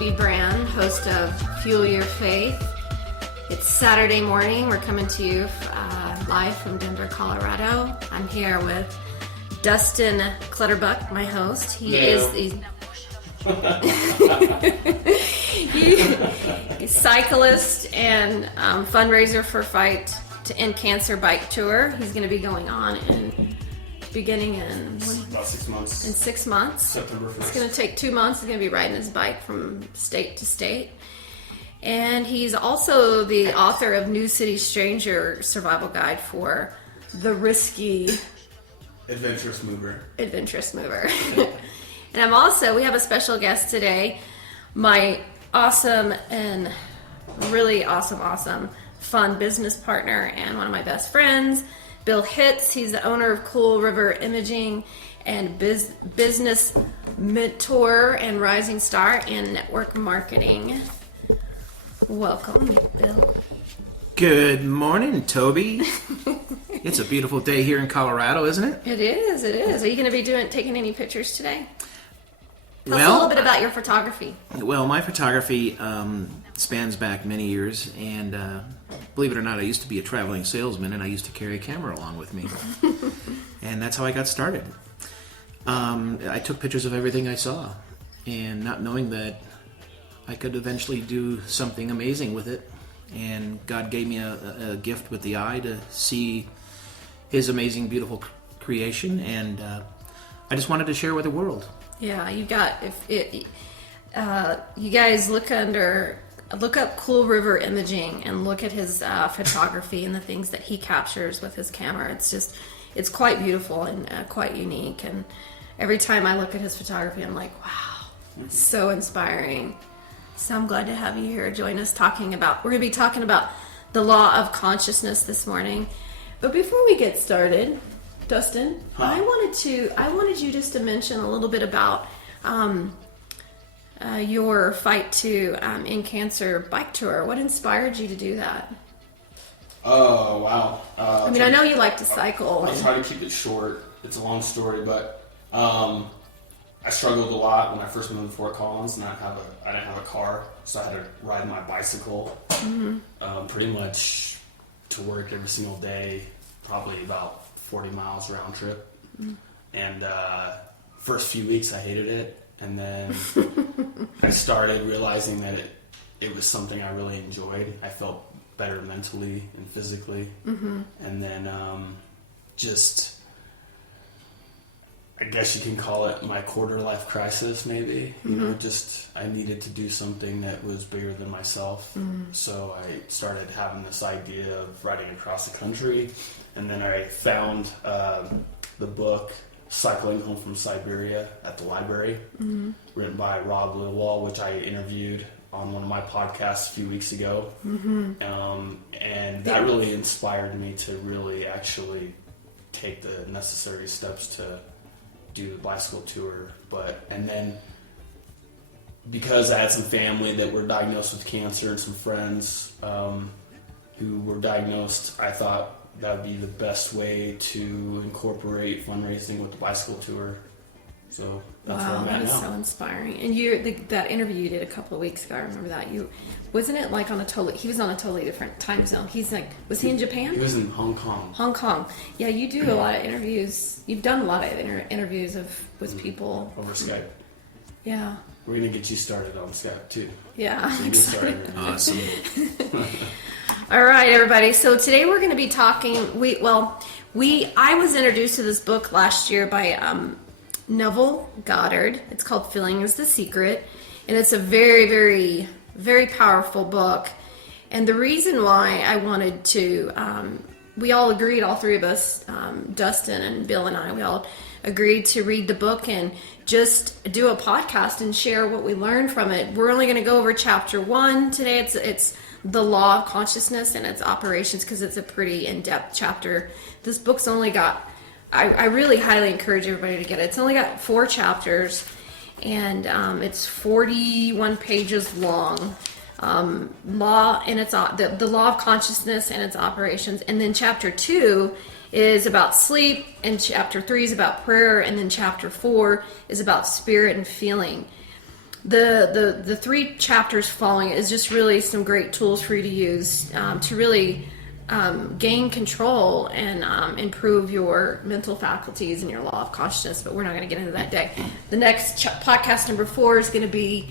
Toby Brand, host of Fuel Your Faith. It's Saturday morning. We're coming to you live from Denver, Colorado. I'm here with Dustin Clutterbuck, my host. He's cyclist and fundraiser for Fight to End Cancer bike tour. He's going to be going on beginning in about 6 months. In 6 months. September 1st. It's going to take 2 months. He's going to be riding his bike from state to state. And he's also the author of New City Stranger Survival Guide for the Risky Adventurous Mover. And we have a special guest today, my awesome and really awesome fun business partner and one of my best friends, Bill Hitz. He's the owner of Cool River Imaging and business mentor and rising star in network marketing. Welcome, Bill. Good morning, Toby. It's a beautiful day here in Colorado, isn't it? It is. Are you going to be taking any pictures today? Tell us a Well, little bit about your photography. Well, my photography spans back many years, and believe it or not, I used to be a traveling salesman, and I used to carry a camera along with me. And that's how I got started. I took pictures of everything I saw, and not knowing that I could eventually do something amazing with it. And God gave me a gift with the eye to see His amazing, beautiful creation, and I just wanted to share with the world. Yeah, you guys look up Cool River Imaging and look at his photography and the things that he captures with his camera. It's quite beautiful and quite unique. And every time I look at his photography, I'm like, wow, so inspiring. So I'm glad to have you here. Join us we're going to be talking about the law of consciousness this morning. But before we get started, Dustin, I wanted you just to mention a little bit about your Fight to End Cancer bike tour. What inspired you to do that? Oh, wow. I know you like to cycle. I'll try to keep it short. It's a long story, but I struggled a lot when I first moved to Fort Collins, and I didn't have a car, so I had to ride my bicycle pretty much to work every single day, probably about 40 miles round trip. And first few weeks I hated it, and then I started realizing that it was something I really enjoyed. I felt better mentally and physically. And then I guess you can call it my quarter life crisis, maybe. You know, I needed to do something that was bigger than myself. So I started having this idea of riding across the country. And then I found the book Cycling Home from Siberia at the library, written by Rob Littlewall, which I interviewed on one of my podcasts a few weeks ago. And that really inspired me to really actually take the necessary steps to do the bicycle tour. And then because I had some family that were diagnosed with cancer and some friends who were diagnosed, I thought that would be the best way to incorporate fundraising with the bicycle tour. So that's where I'm at now. Wow, that is so inspiring. And that interview you did a couple of weeks ago, I remember that. Wasn't it like he was on a totally different time zone. Was he in Japan? He was in Hong Kong. Hong Kong. Yeah, you do a lot of interviews. You've done a lot of interviews with people. Over Skype. Yeah. We're going to get you started on Skype too. Yeah. So you get started. Awesome. All right, everybody. So today we're going to be talking. I was introduced to this book last year by Neville Goddard. It's called Feeling is the Secret, and it's a very, very, very powerful book. And the reason why I wanted to, we all agreed, all three of us, Dustin and Bill and I, we all agreed to read the book and just do a podcast and share what we learned from it. We're only going to go over chapter 1 today. It's the law of consciousness and its operations, because it's a pretty in-depth chapter. This book's only got, I really highly encourage everybody to get it. It's only got 4 chapters, and it's 41 pages long. Law and the law of consciousness and its operations. And then chapter 2 is about sleep, and chapter 3 is about prayer, and then chapter 4 is about spirit and feeling. the 3 chapters following is just really some great tools for you to use to really gain control and improve your mental faculties and your law of consciousness. But we're not going to get into that today. The next podcast number 4 is going to be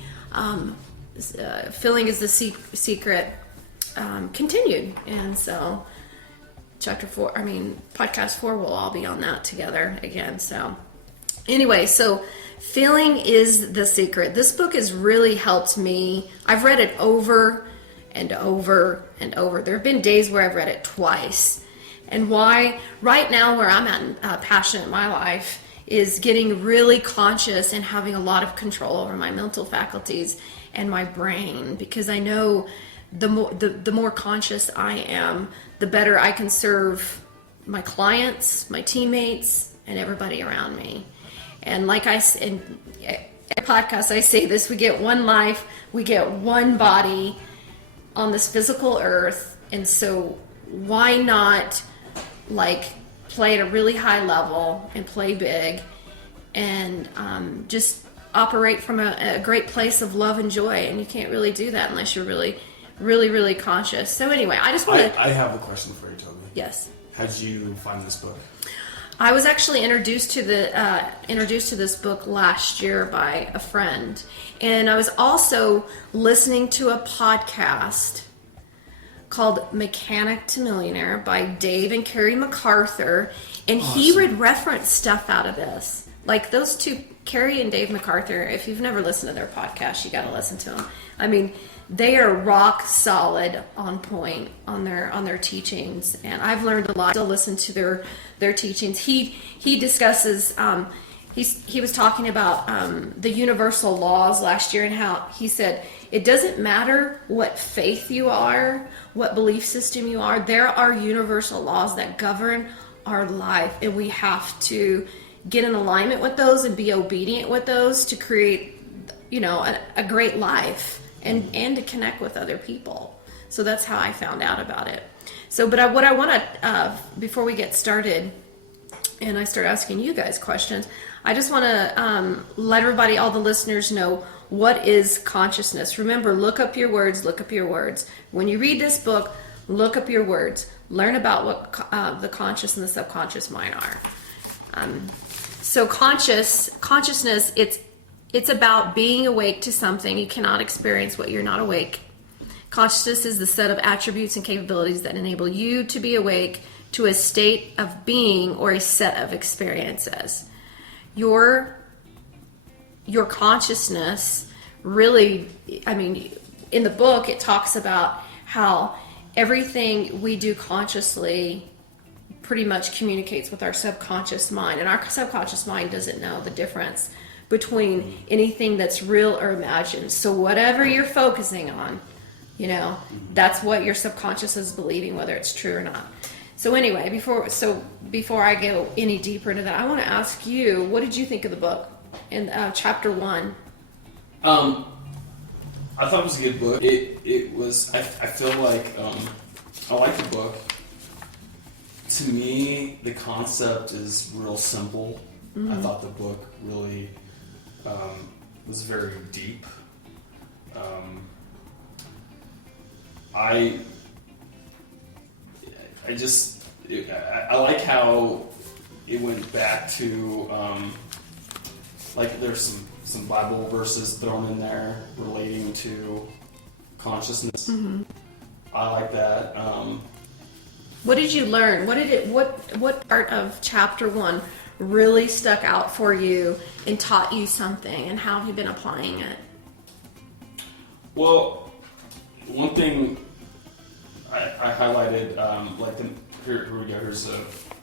Filling is the Secret continued. And so podcast 4 will all be on that together again. So anyway, so Filling is the Secret. This book has really helped me. I've read it over and over and over. There have been days where I've read it twice. And why right now where I'm at passion in my life is getting really conscious and having a lot of control over my mental faculties and my brain, because I know the more conscious I am, the better I can serve my clients, my teammates, and everybody around me. And like in every podcast I say this, we get one life, we get one body on this physical earth, and so why not play at a really high level and play big and just operate from a great place of love and joy. And you can't really do that unless you're really, really, really conscious. So anyway, I just want to... I have a question for you, Toby. Yes. How did you find this book? I was actually introduced to this book last year by a friend, and I was also listening to a podcast called Mechanic to Millionaire by Dave and Carrie MacArthur, and awesome. He would reference stuff out of this. Like those two, Carrie and Dave MacArthur, if you've never listened to their podcast, you got to listen to them. I mean, they are rock solid on point on their teachings, and I've learned a lot. I still listen to their teachings. He discusses he was talking about the universal laws last year, and how he said it doesn't matter what faith you are, what belief system you are, there are universal laws that govern our life, and we have to get in alignment with those and be obedient with those to create, a great life and to connect with other people. So that's how I found out about it. So, but what I want to, before we get started and I start asking you guys questions, I just want to let everybody, all the listeners, know what is consciousness. Remember, look up your words. When you read this book, look up your words. Learn about what the conscious and the subconscious mind are. So consciousness, it's about being awake to something. You cannot experience what you're not awake. Consciousness is the set of attributes and capabilities that enable you to be awake to a state of being or a set of experiences. Your consciousness really, in the book it talks about how everything we do consciously pretty much communicates with our subconscious mind, and our subconscious mind doesn't know the difference between anything that's real or imagined. So whatever you're focusing on, that's what your subconscious is believing, whether it's true or not. So anyway, before I go any deeper into that, I want to ask you, what did you think of the book in chapter 1? I thought it was a good book. It was. I feel like I like the book. To me, the concept is real simple. Mm-hmm. I thought the book really was very deep. I like how it went back to there's some Bible verses thrown in there relating to consciousness. Mm-hmm. I like that. What did you learn? What part of chapter 1 really stuck out for you and taught you something, and how have you been applying it? Well, one thing I highlighted, here we go.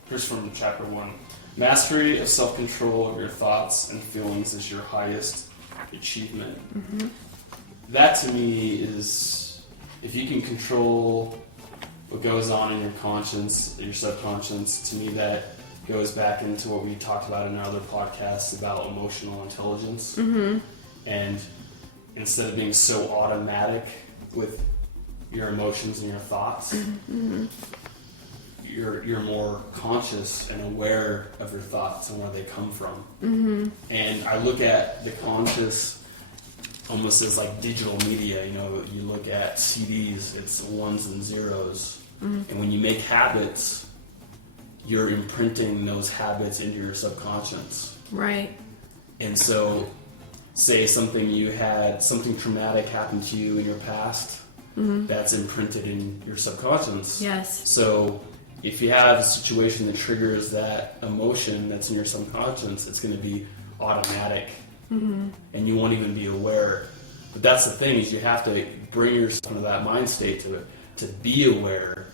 Here's from chapter 1. Mastery of self-control of your thoughts and feelings is your highest achievement. Mm-hmm. That to me is, if you can control what goes on in your conscience, your subconscious, to me that goes back into what we talked about in other podcasts about emotional intelligence. Mm-hmm. And instead of being so automatic with your emotions and your thoughts, mm-hmm. you're more conscious and aware of your thoughts and where they come from. Mm-hmm. And I look at the conscious almost as like digital media. You know, you look at CDs, it's ones and zeros. And when you make habits, you're imprinting those habits into your subconscious. Right. And so, say something traumatic happened to you in your past, that's imprinted in your subconscious. Yes. So if you have a situation that triggers that emotion that's in your subconscious, it's going to be automatic, and you won't even be aware. But that's the thing, is you have to bring yourself into that mind state to be aware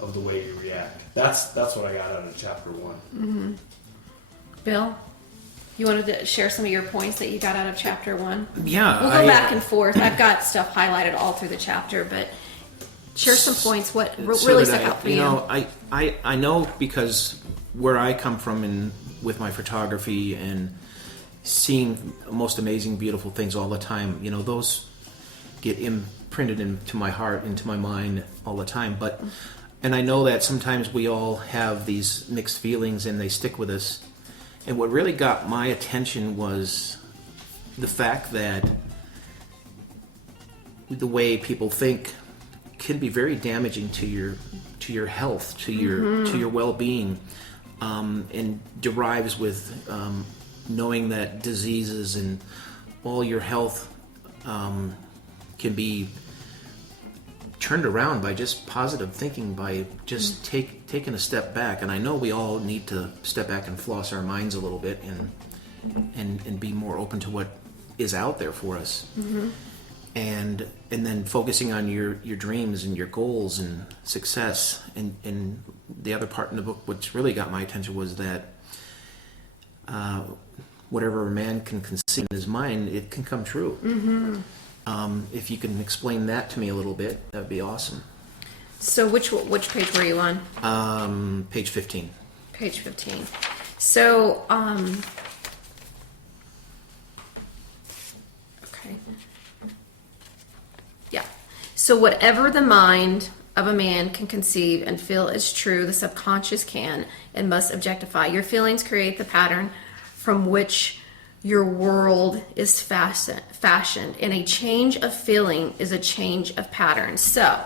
of the way you react. That's what I got out of chapter 1. Bill, you wanted to share some of your points that you got out of chapter 1? Yeah. We'll go back and forth. I've got stuff highlighted all through the chapter, but share some points. What really stuck out for you? You know, I know, because where I come from with my photography and seeing most amazing, beautiful things all the time, you know, those get imprinted into my heart, into my mind all the time. And I know that sometimes we all have these mixed feelings and they stick with us. And what really got my attention was the fact that the way people think can be very damaging to your health, to your well-being, and derives with knowing that diseases and all your health can be turned around by just positive thinking, by just taking a step back. And I know we all need to step back and floss our minds a little bit and be more open to what is out there for us. And then focusing on your dreams and your goals and success. And the other part in the book, which really got my attention, was that whatever a man can conceive in his mind, it can come true. If you can explain that to me a little bit, that'd be awesome. So which page were you on? Page 15. Page 15. So, okay. Yeah. So whatever the mind of a man can conceive and feel is true, the subconscious can and must objectify. Your feelings create the pattern from which your world is fashioned, and a change of feeling is a change of pattern. So,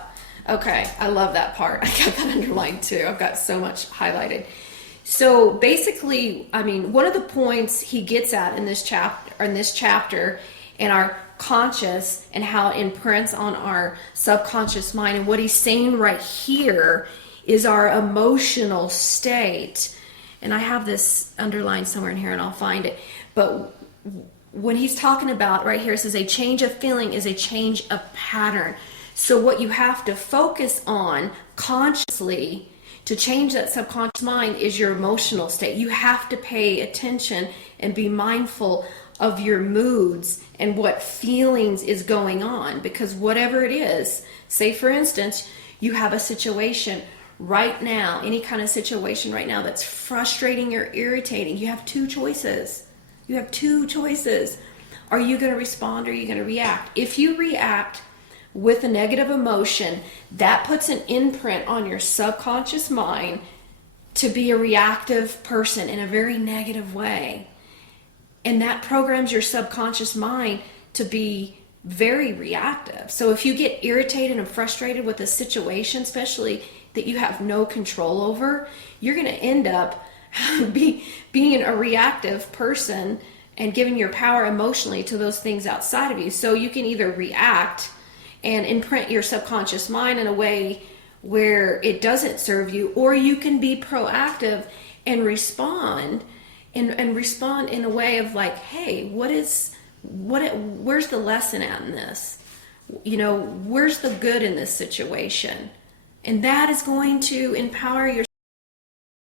okay, I love that part. I got that underlined too. I've got so much highlighted. So basically, I mean, one of the points he gets at in this chapter, in our conscious and how it imprints on our subconscious mind, and what he's saying right here is our emotional state. And I have this underlined somewhere in here, and I'll find it. But when he's talking about right here, it says a change of feeling is a change of pattern. So what you have to focus on consciously to change that subconscious mind is your emotional state. You have to pay attention and be mindful of your moods and what feelings is going on. Because whatever it is, say for instance, you have a situation right now, any kind of situation right now that's frustrating or irritating, you have two choices. You have two choices. Are you going to respond or are you going to react? If you react with a negative emotion, that puts an imprint on your subconscious mind to be a reactive person in a very negative way. And that programs your subconscious mind to be very reactive. So if you get irritated and frustrated with a situation, especially that you have no control over, you're going to end up being a reactive person and giving your power emotionally to those things outside of you. So you can either react and imprint your subconscious mind in a way where it doesn't serve you, or you can be proactive and respond and respond in a way of like, hey, where's the lesson at in this? You know, where's the good in this situation? And that is going to empower your